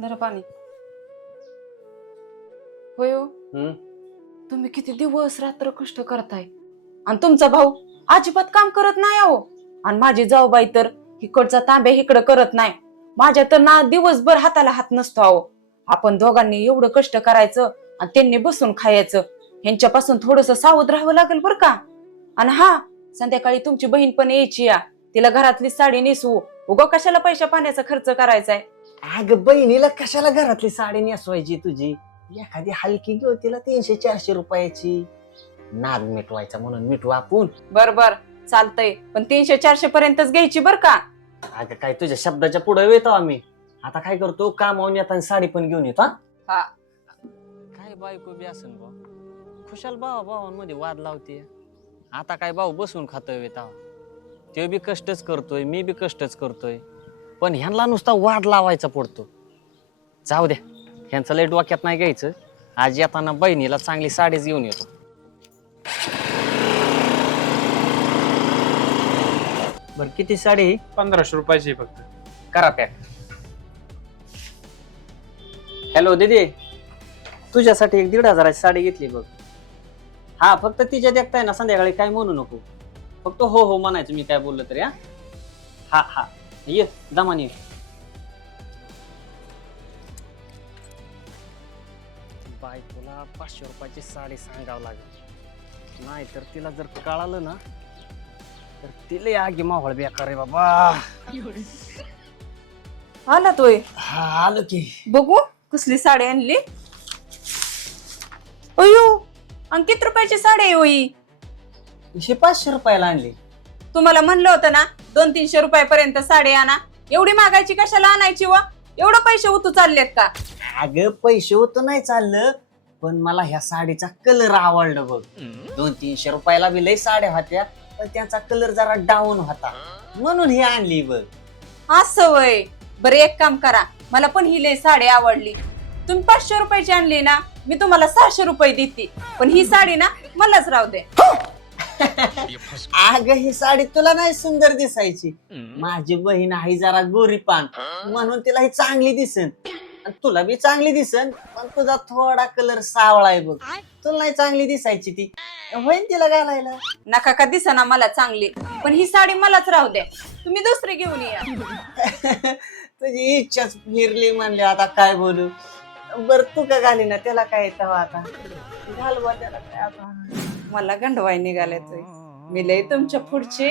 जरा पाणी. होय हो. हम्म. तुम्ही किती दिवस रात्र कष्ट करताय आणि तुमचा भाऊ अजिबात काम करत नाही अहो. आणि माझी जाऊबाई तर इकडचा तांब्या इकडं करत नाही. माझ्या तर ना दिवसभर हाताला हात नसतो अहो. आपण दोघांनी एवढं कष्ट करायचं आणि त्यांनी बसून खायचं. ह्यांच्यापासून थोडस सावध राहावं लागेल बर का. आणि हा, संध्याकाळी तुमची बहीण पण यायची या. तिला घरातली साडी नेसवू. उगा कशाला पैशा पाण्याचा खर्च करायचाय. अगं बहिणीला कशाला घरातली साडी नेसवायची तुझी? एखादी हलकी घेऊ तिला 300-400 रुपयाची. नाद मिटवायचा म्हणून मिटवू आपण. बर बर चालतंय, पण 300-400 पर्यंतच घ्यायची बर का. अगं काय तुझ्या शब्दाच्या पुढे येतो आम्ही. आता काय करतो, कामावून येताना साडी पण घेऊन येतो. हा. काय बायको बी असन बा, खुशाल भावांमध्ये वाद लावते. आता काय भाऊ बसून खातोय ते बी कष्टच करतोय, मी बी कष्टच करतोय, पण ह्यांना नुसता वाद लावायचा पडतो. जाऊ द्या, ह्यांचं लय डोक्यात नाही घ्यायचं. आज येताना बहिणीला चांगली साडीच घेऊन येतो. बर किती साडी? 1500 रुपयाची फक्त. करा पॅक. हॅलो दीदी, तुझ्यासाठी एक 1500ची साडी घेतली बघ. हा, फक्त तिच्या देखताय ना, संध्याकाळी काय म्हणू नको. फक्त हो हो म्हणायचं, मी काय बोललो तरी. हा हा ये दमानी. बायकोला 500 रुपयाची साडी सांगावं लागेल, नाही तर तिला जर कळालं ना तर तिला आगी मावळ बेकार आहे बाबा. आला तोय. हा आलो की. बघू कसली साडी आणली. अयो, आणि किती रुपयाची साडी आहे होई. 500 रुपयाला आणली. तुम्हाला म्हणलं होतं ना 200-300 रुपयापर्यंत साडी आणा. एवढी मागायची कशाला आणायची व एवढं पैसे उतू चाललेत का. अगं पैसे होतं नाही चाललं, पण मला ह्या साडीचा कलर आवडला बघ. 200-300 रुपयाला बी लय साड्या होत्या, पण त्यांचा कलर जरा डाऊन होता म्हणून ही आणली बघ. असं वय. बरं एक काम करा, मला पण ही लय साडी आवडली. तुम्ही 500 रुपयाची आणली ना, मी तुम्हाला 600 रुपये देते. पण ही साडी ना मलाच राहू दे. अगं ही साडी तुला नाही सुंदर दिसायची. माझी बहीण आहे जरा गोरीपान, म्हणून तिला ही चांगली दिसन. तुला बी चांगली दिसन, पण तुझा थोडा कलर सावळा आहे बघ. तुला नाही चांगली दिसायची ती. होईन तिला घालायला. नका का दिसना मला चांगली, पण ही साडी मलाच राहू द्या. तुम्ही दुसरी घेऊन या. तुझी इच्छाच फिरली म्हणले, आता काय बोलू. बर तू का घाली ना, त्याला काय येतं आता. घाल बा त्याला काय आता. मला गंडवाय निघाले तुम्ही. मी लय तुमच्या पुढचे.